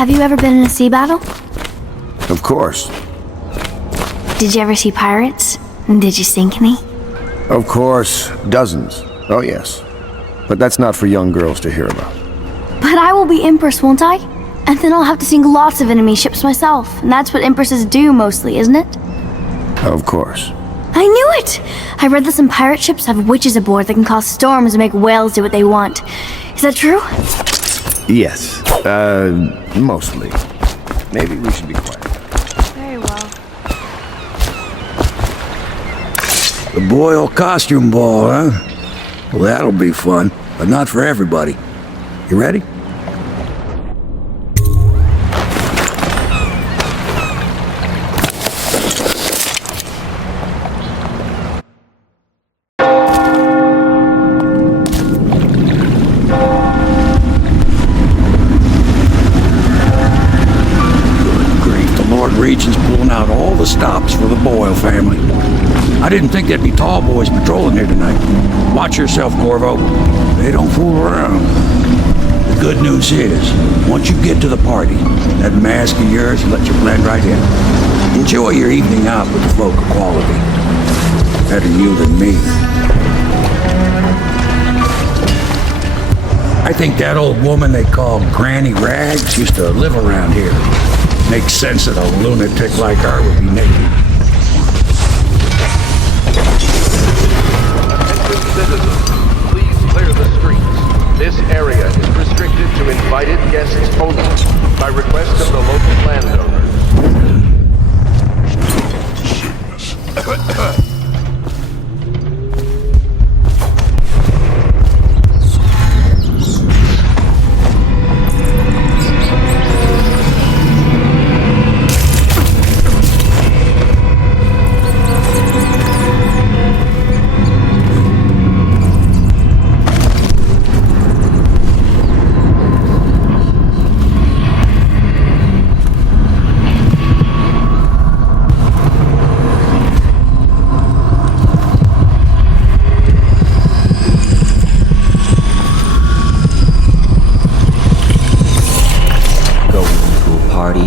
Have you ever been in a sea battle? Of course. Did you ever see pirates? Did you sink any? Of course. Dozens. Oh yes. But that's not for young girls to hear about. But I will be Empress, won't I? And then I'll have to sink lots of enemy ships myself. And that's what Empresses do mostly, isn't it? Of course. I knew it! I read that some pirate ships have witches aboard that can cause storms and make whales do what they want. Is that true? Yes. Mostly. Maybe we should be quiet. Very well. The Boyle costume ball, huh? Well, that'll be fun, but not for everybody. You ready? Region's pulling out all the stops for the Boyle family. I didn't think there'd be tall boys patrolling here tonight. Watch yourself, Corvo. They don't fool around. The good news is, once you get to the party, that mask of yours will let you blend right in. Enjoy your evening out with the folk of quality. Better you than me. I think that old woman they called Granny Rags used to live around here. Makes sense that a lunatic like her would be naked. Attention citizens, please clear the streets. This area is restricted to invited guests only, by request of the local landowners.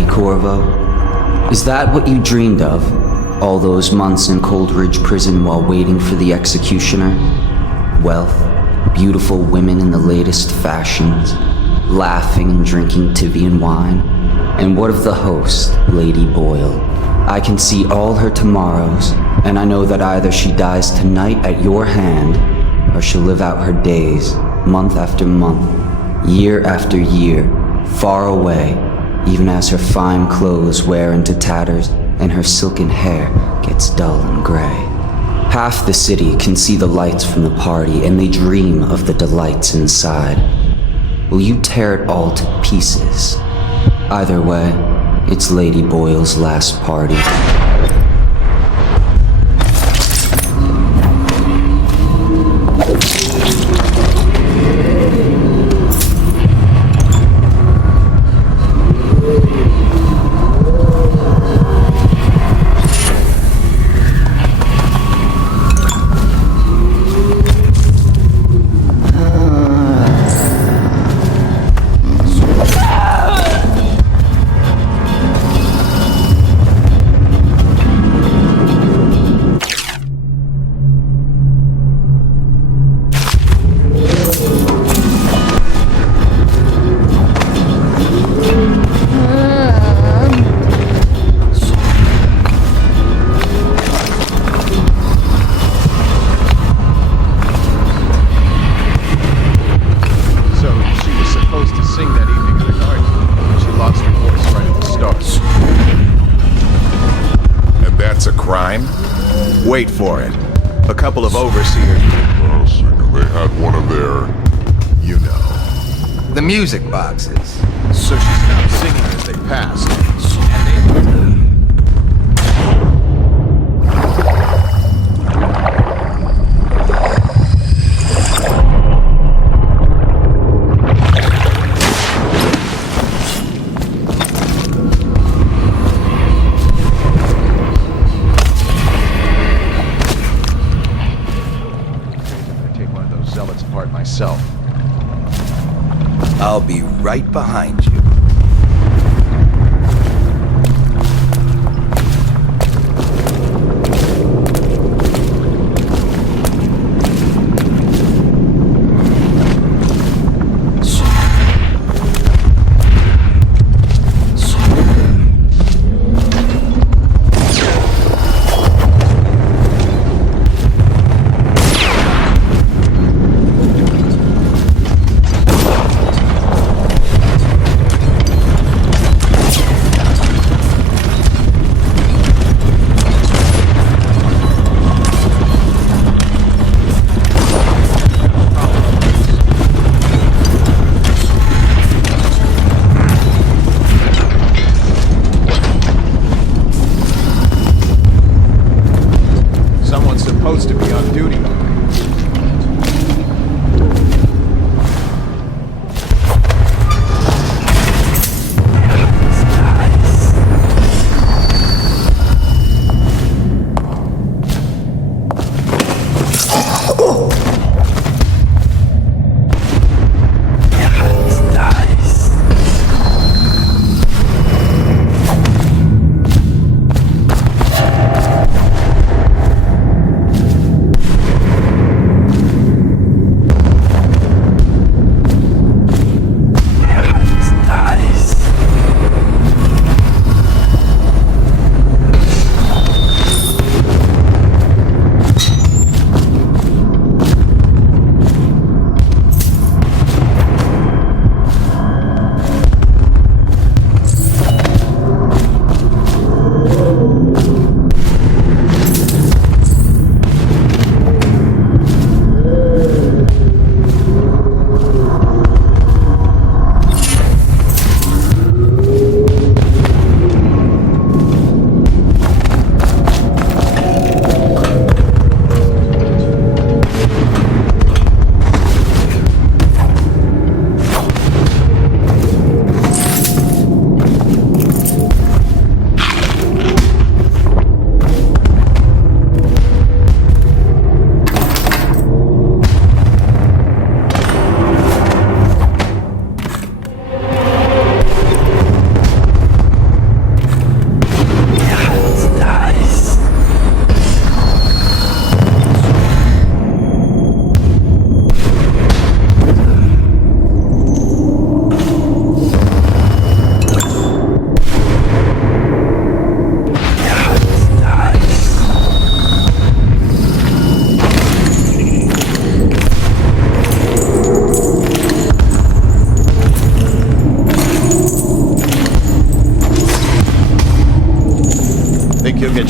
Corvo? Is that what you dreamed of? All those months in Coldridge Prison while waiting for the executioner? Wealth, beautiful women in the latest fashions, laughing and drinking Tivian wine? And what of the host, Lady Boyle? I can see all her tomorrows, and I know that either she dies tonight at your hand, or she'll live out her days, month after month, year after year, far away, even as her fine clothes wear into tatters and her silken hair gets dull and gray. Half the city can see the lights from the party, and they dream of the delights inside. Will you tear it all to pieces? Either way, it's Lady Boyle's last party. Wait for it. A couple of overseers. They had one of their, you know. The music boxes. So she stopped singing as they passed. I'll be right behind you.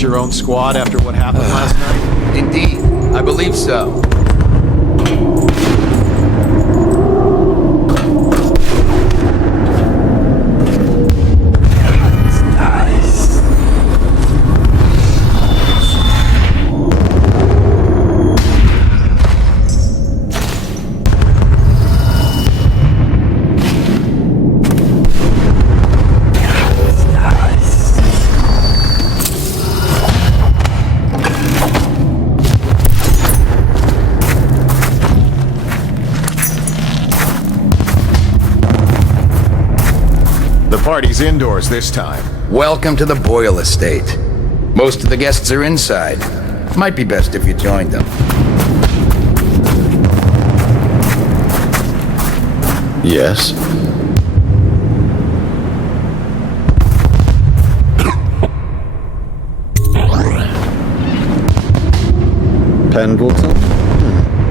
your own squad after what happened last night? Indeed, I believe so. Party's indoors this time. Welcome to the Boyle estate. Most of the guests are inside. Might be best if you joined them. Yes? Pendleton?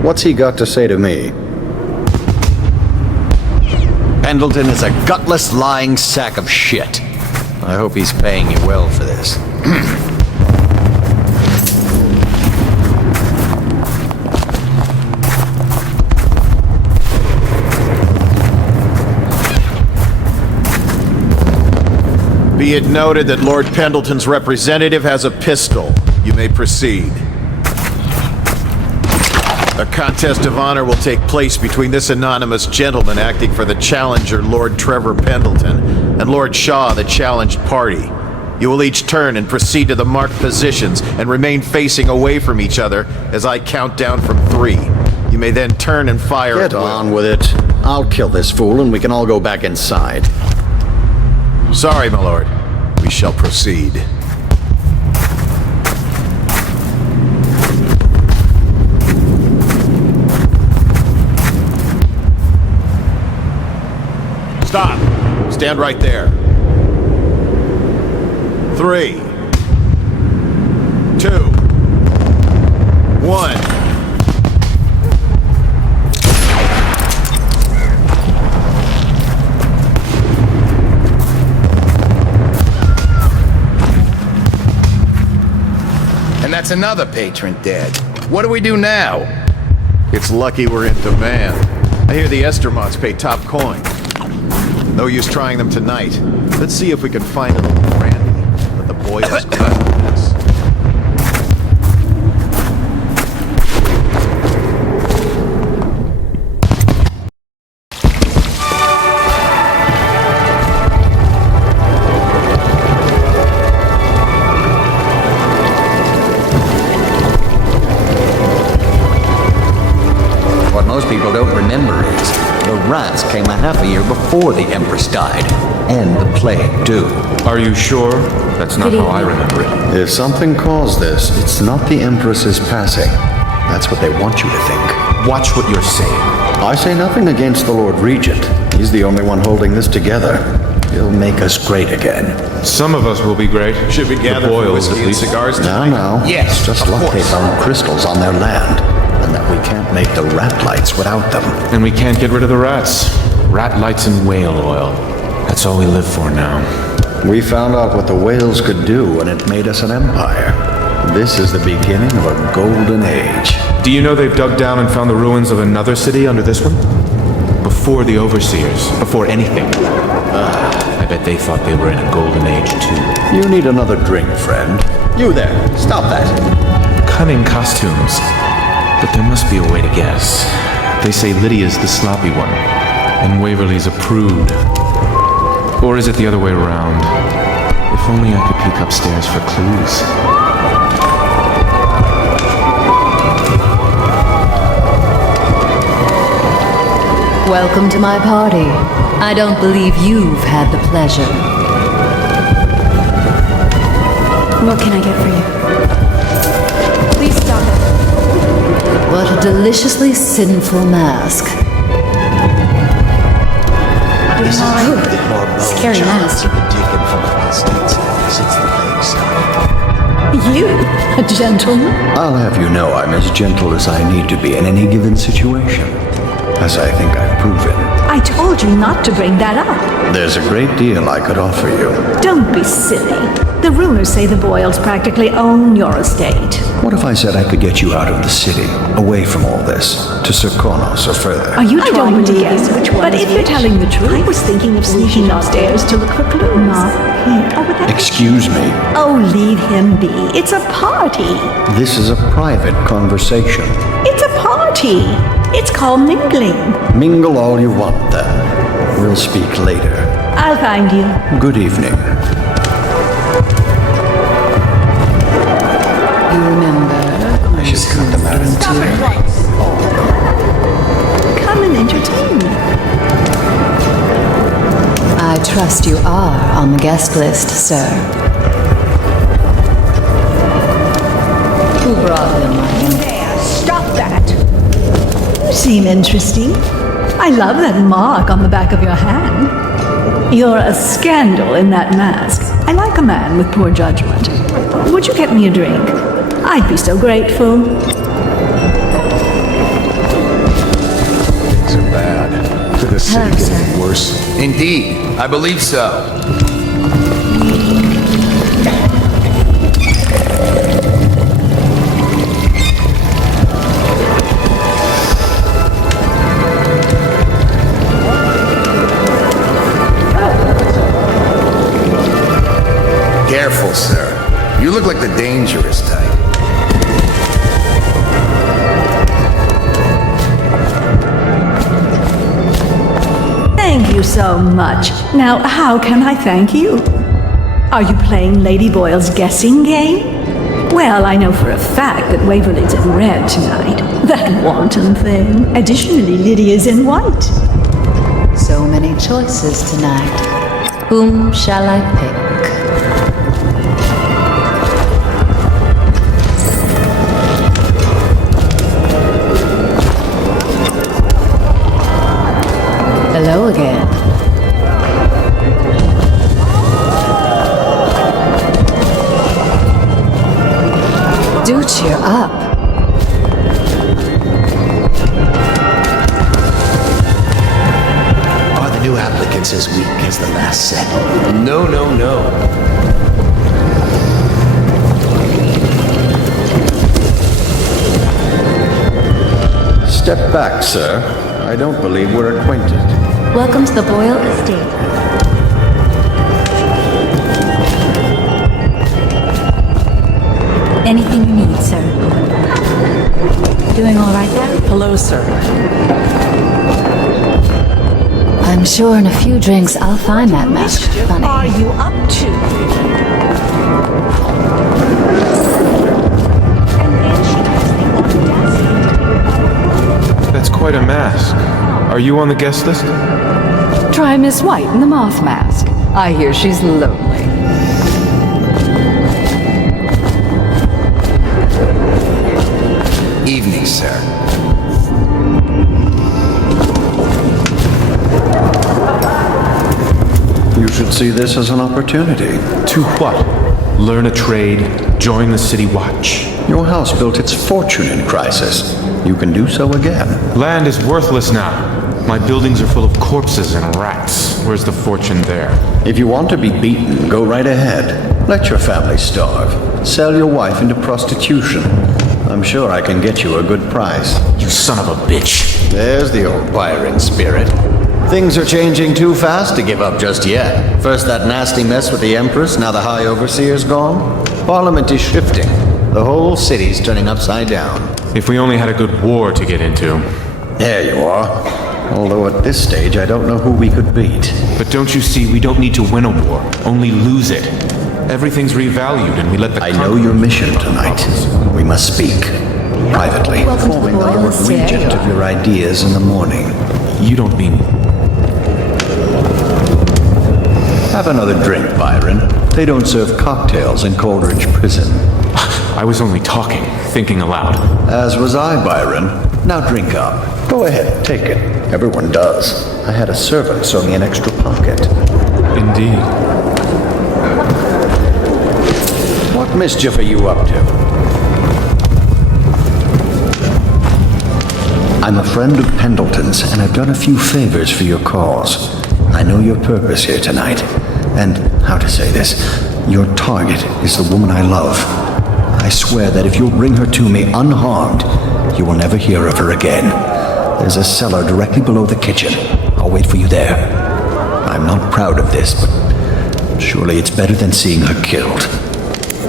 What's he got to say to me? Pendleton is a gutless, lying sack of shit. I hope he's paying you well for this. Be it noted that Lord Pendleton's representative has a pistol. You may proceed. A contest of honor will take place between this anonymous gentleman acting for the challenger, Lord Trevor Pendleton, and Lord Shaw, the challenged party. You will each turn and proceed to the marked positions and remain facing away from each other as I count down from 3. You may then turn and fire at Get will. on with it. I'll kill this fool and we can all go back inside. Sorry, my lord. We shall proceed. Stop! Stand right there. 3, 2, 1. And that's another patron dead. What do we do now? It's lucky we're in demand. I hear the Estermonts pay top coin. No use trying them tonight. Let's see if we can find a little brandy. Let the boys go after this. What most people don't remember is the rats came a half a year before the Empress died. And the plague, too. Are you sure? That's not how I remember it. If something caused this, it's not the Empress's passing. That's what they want you to think. Watch what you're saying. I say nothing against the Lord Regent. He's the only one holding this together. He'll make us great again. Some of us will be great. Should we gather the for Boyles, whiskey at and least. cigars Now, tonight? Yes, it's just of luck they course. found crystals on their land, and that we can't make the rat lights without them. And we can't get rid of the rats. Rat lights and whale oil. That's all we live for now. We found out what the whales could do, and it made us an empire. This is the beginning of a golden age. Do you know they've dug down and found the ruins of another city under this one? Before the Overseers, before anything. I bet they thought they were in a golden age too. You need another drink, friend. You there, stop that. Cunning costumes. But there must be a way to guess. They say Lydia's the sloppy one, and Waverly's a prude. Or is it the other way around? If only I could peek upstairs for clues. Welcome to my party. I don't believe you've had the pleasure. What can I get for you? Please stop it. What a deliciously sinful mask. Scary mask. You, a gentleman? I'll have you know I'm as gentle as I need to be in any given situation. as I think I've proven. I told you not to bring that up. There's a great deal I could offer you. Don't be silly. The rumors say the Boyles practically own your estate. What if I said I could get you out of the city, away from all this, to Serkonos or further? Are you trying to guess which one? But if you're telling the truth, I was thinking of sneaking upstairs to look for clues. Not here. Excuse me. Oh, leave him be. It's a party. This is a private conversation. It's a party. It's called mingling. Mingle all you want, then. We'll speak later. I'll find you. Good evening. You remember? I should cut the matter in two. Come and entertain me. I trust you are on the guest list, sir. Who brought him, my friend? There, stop that. You seem interesting. I love that mark on the back of your hand. You're a scandal in that mask. I like a man with poor judgment. Would you get me a drink? I'd be so grateful. Things are bad. Could the city get any worse? Indeed, I believe so. Careful, sir. You look like the dangerous type. Thank you so much. Now, how can I thank you? Are you playing Lady Boyle's guessing game? Well, I know for a fact that Waverly's in red tonight. That wanton thing. Additionally, Lydia's in white. So many choices tonight. Whom shall I pick? Hello again. Do cheer up. Are the new applicants as weak as the last set? No, no, no. Step back, sir. I don't believe we're acquainted. Welcome to the Boyle estate. Anything you need, sir. Doing all right there? Hello, sir. I'm sure in a few drinks I'll find that mask funny. What are you up to? That's quite a mask. Are you on the guest list? Try Miss White in the moth mask. I hear she's lonely. Evening, sir. You should see this as an opportunity. To what? Learn a trade, join the city watch. Your house built its fortune in crisis. You can do so again. Land is worthless now. My buildings are full of corpses and rats. Where's the fortune there? If you want to be beaten, go right ahead. Let your family starve. Sell your wife into prostitution. I'm sure I can get you a good price. You son of a bitch. There's the old Byron spirit. Things are changing too fast to give up just yet. First that nasty mess with the Empress, now the High Overseer's gone. Parliament is shifting. The whole city's turning upside down. If we only had a good war to get into. There you are. Although at this stage, I don't know who we could beat. But don't you see, we don't need to win a war, only lose it. Everything's revalued and we let the... I know your mission tonight. We must speak. Privately. Forming the Lord Regent of your ideas in the morning. You don't mean... Have another drink, Byron. They don't serve cocktails in Coleridge Prison. I was only talking, thinking aloud. As was I, Byron. Now drink up. Go ahead, take it. Everyone does. I had a servant sew me an extra pocket. Indeed. What mischief are you up to? I'm a friend of Pendleton's, and I've done a few favors for your cause. I know your purpose here tonight, and how to say this, your target is the woman I love. I swear that if you'll bring her to me unharmed, you will never hear of her again. There's a cellar directly below the kitchen. I'll wait for you there. I'm not proud of this, but surely it's better than seeing her killed.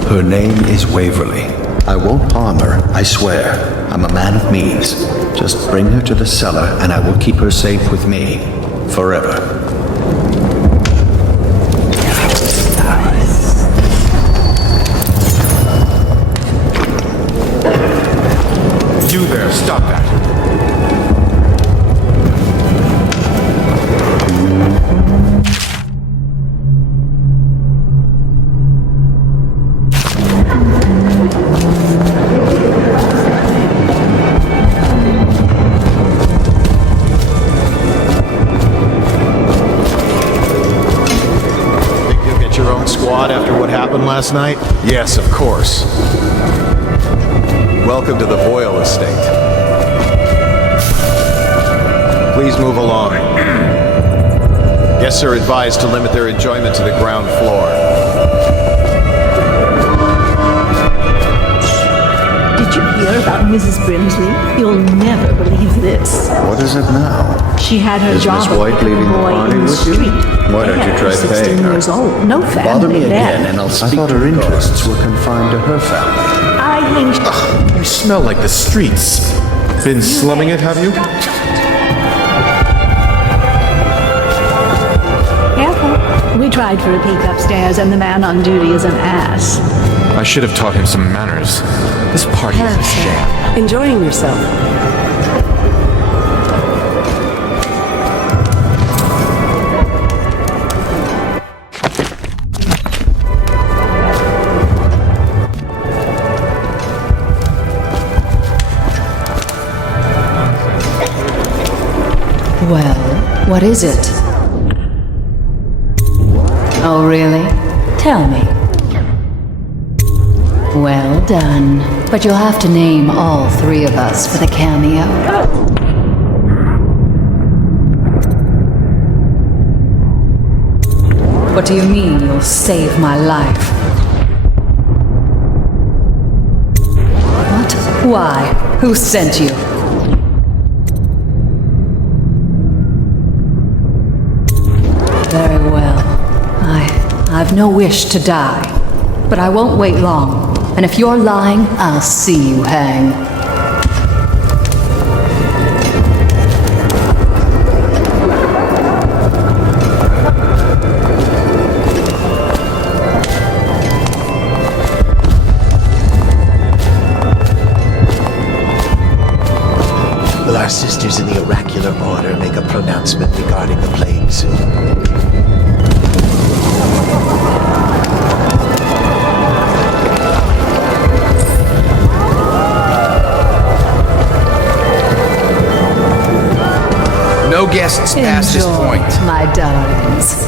Her name is Waverly. I won't harm her, I swear. I'm a man of means. Just bring her to the cellar, and I will keep her safe with me. Forever. You there, stop that. Last night? Yes, of course. Welcome to the Boyle estate. Please move along. Guests are advised to limit their enjoyment to the ground floor. Did you hear about Mrs. Brimsley? You'll never believe this. What is it now? She had her Is job Miss White leaving the boy party in the with you? street. Why don't you try paying 16 her? years old. No family Bother me there. again, and I'll speak I thought her interests were confined to her family. I think... You smell like the streets. Been slumming it, have you? Careful. We tried for a peek upstairs, and the man on duty is an ass. I should have taught him some manners. This party is a sham. Enjoying yourself? Well, what is it? Oh, really? Tell me. Well done. But you'll have to name all three of us for the cameo. What do you mean you'll save my life? What? Why? Who sent you? Very well. I've no wish to die, but I won't wait long. And if you're lying, I'll see you hang. Will our sisters in the oracular order make a pronouncement regarding the plague soon? No guests past this point. My darlings.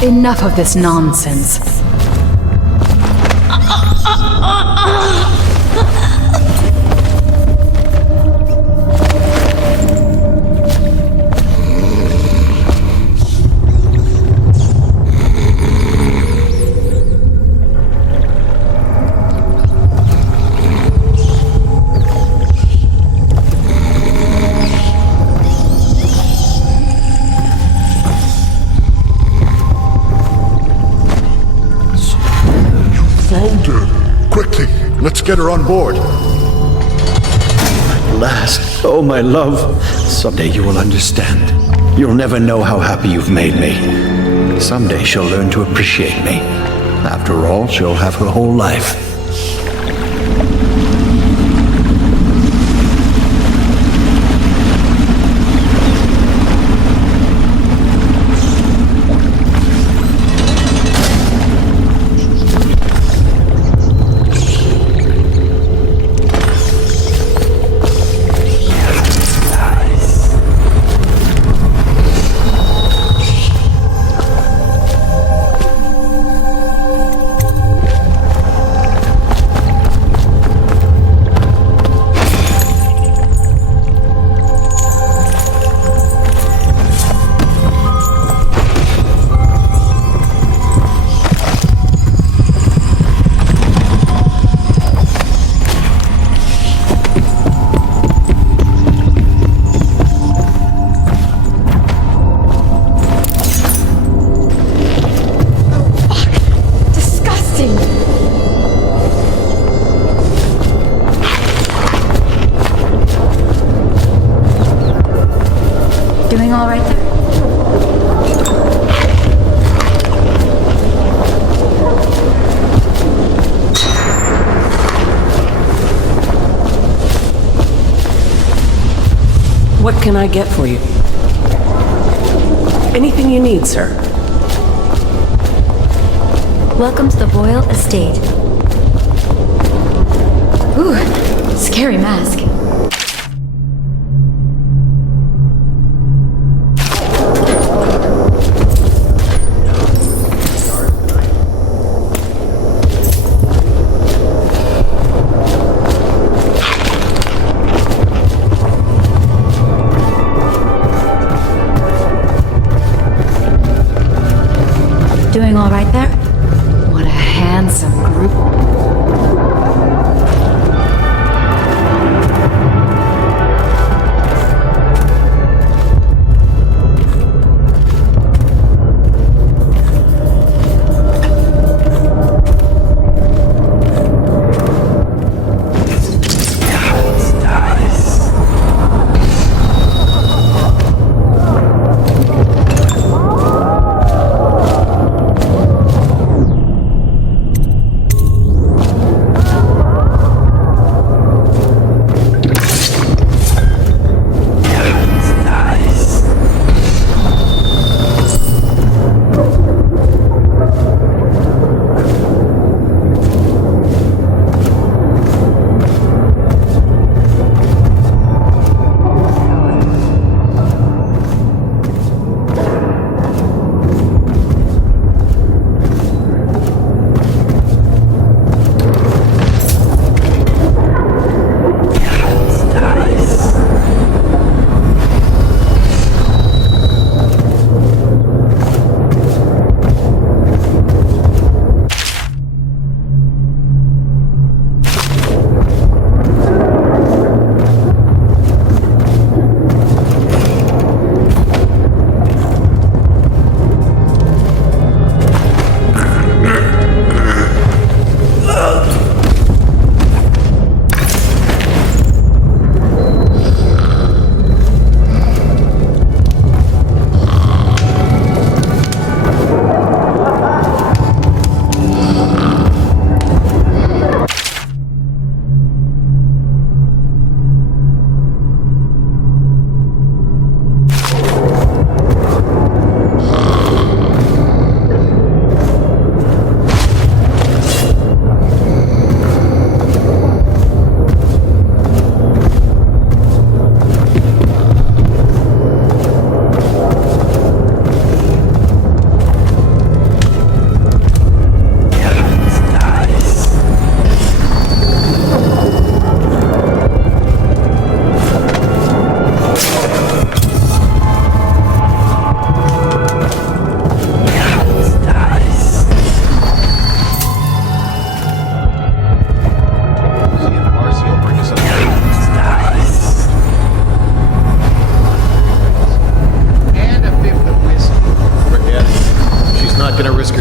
Enough of this nonsense. Noted. Quickly, let's get her on board. At last. Oh, my love. Someday you will understand. You'll never know how happy you've made me. Someday she'll learn to appreciate me. After all, she'll have her whole life. Doing all right there? What can I get for you? Anything you need, sir. Welcome to the Boyle estate. Ooh, scary mask. Doing all right there? What a handsome group.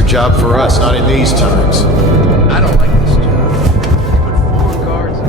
Job for us, not in these times. I don't like this job. You put 4 guards in.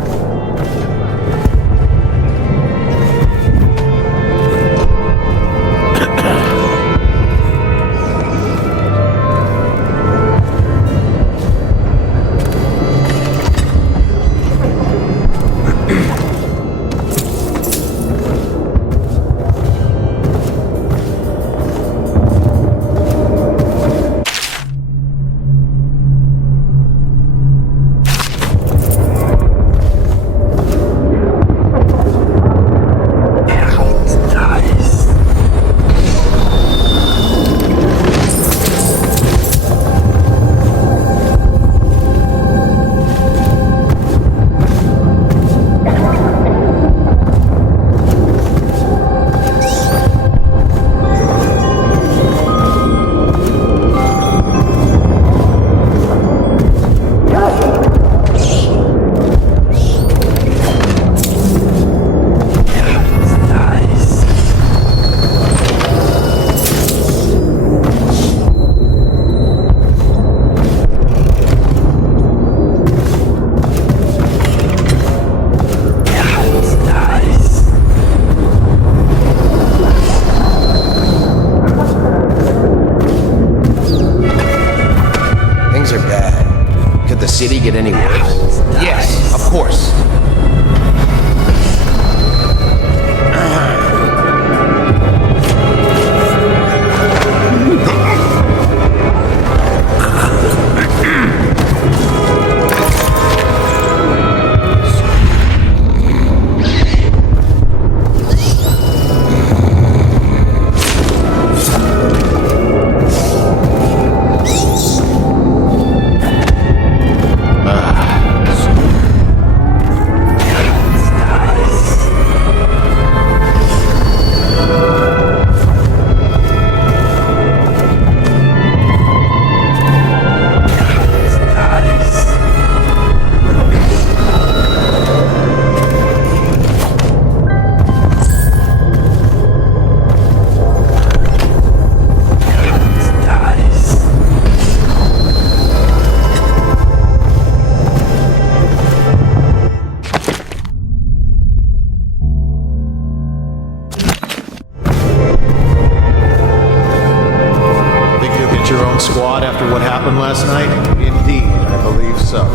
City get any worse? Yes, of course. Last night? Indeed, I believe so.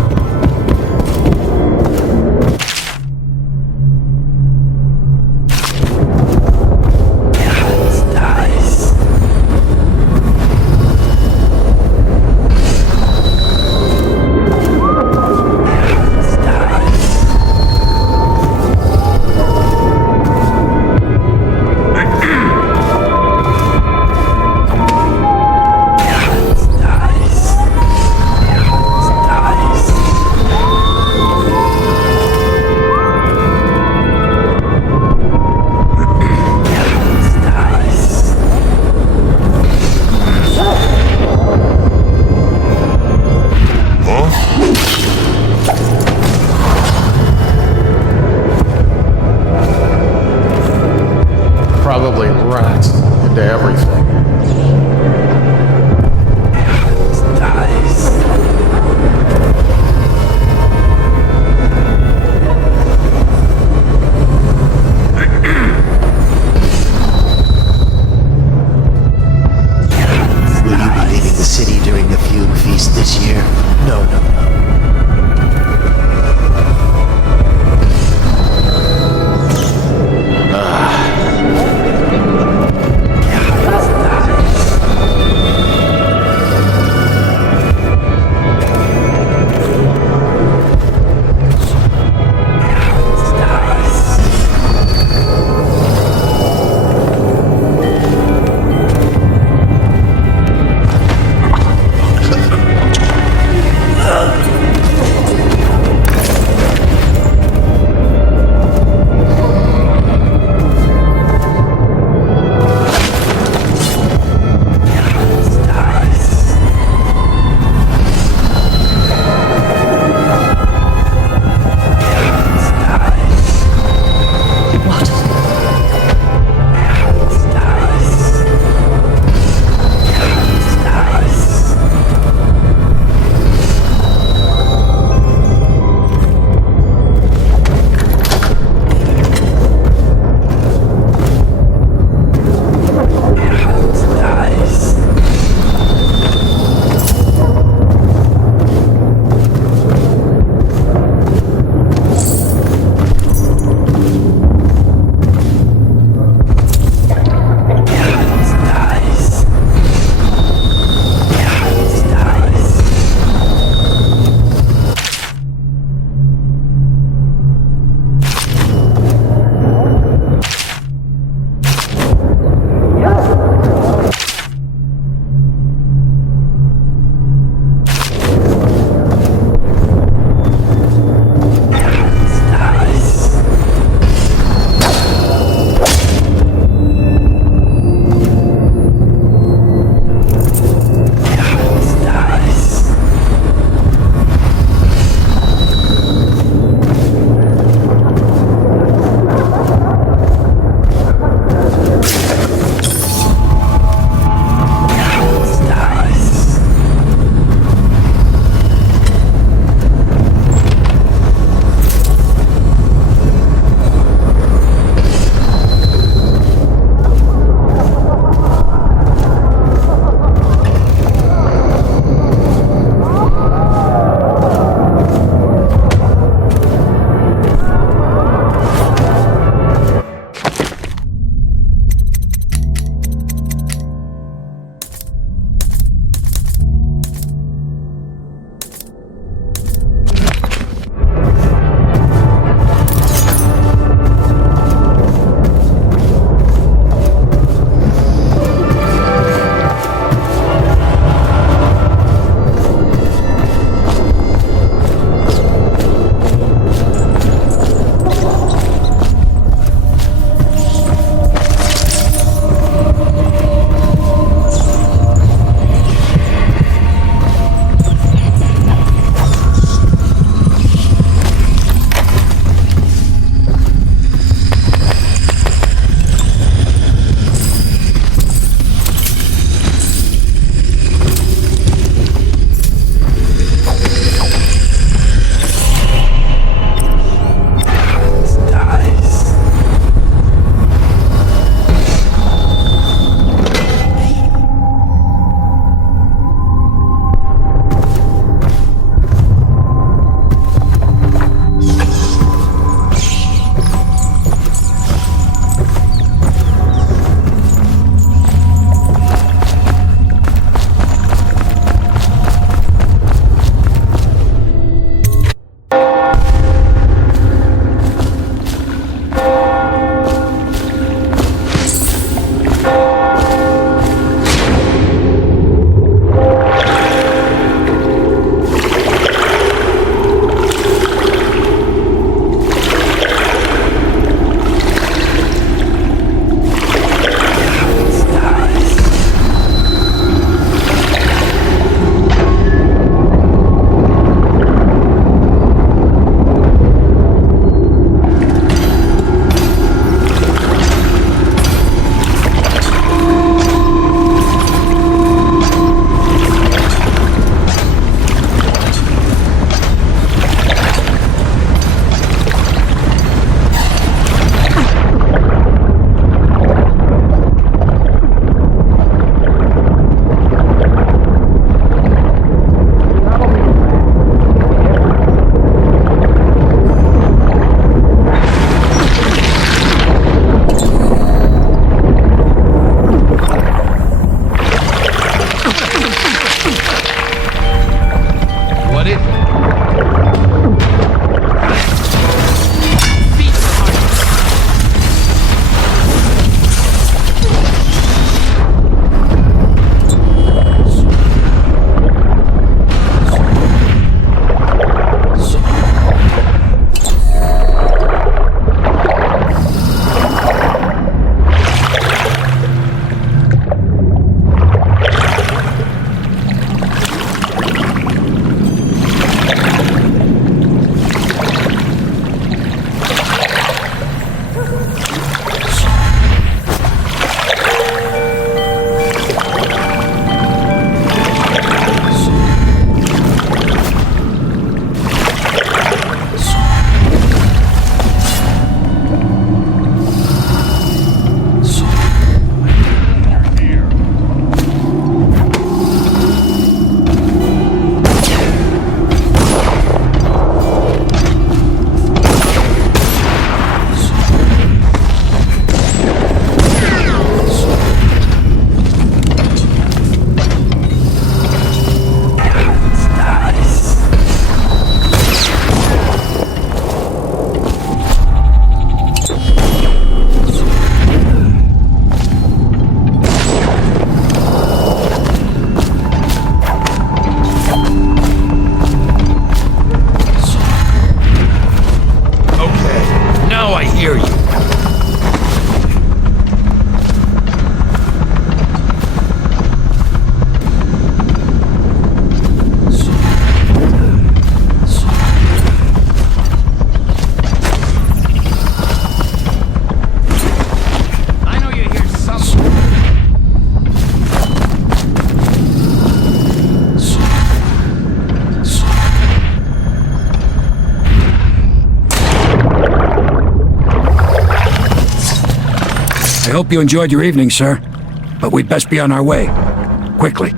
hope you enjoyed your evening, sir. But we'd best be on our way. Quickly.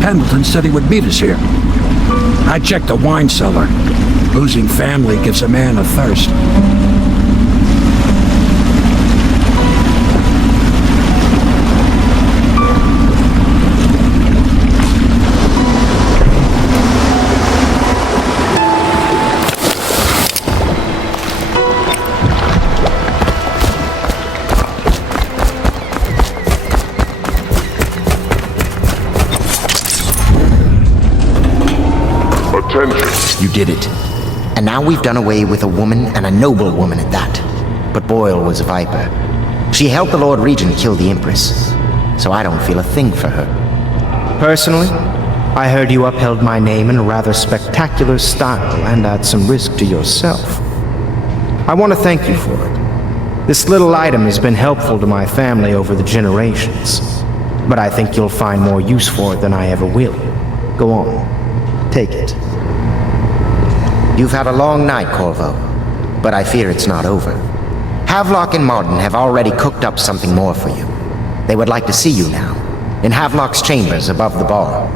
Pendleton said he would meet us here. I checked the wine cellar. Losing family gives a man a thirst. You did it. And now we've done away with a woman, and a noble woman at that. But Boyle was a viper. She helped the Lord Regent kill the Empress, so I don't feel a thing for her. Personally, I heard you upheld my name in a rather spectacular style and at some risk to yourself. I want to thank you for it. This little item has been helpful to my family over the generations, but I think you'll find more use for it than I ever will. Go on, take it. You've had a long night, Corvo, but I fear it's not over. Havelock and Martin have already cooked up something more for you. They would like to see you now, in Havelock's chambers above the bar.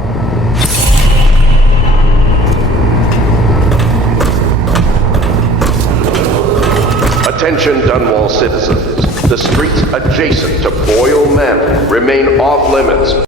Attention Dunwall citizens. The streets adjacent to Boyle Manor remain off limits.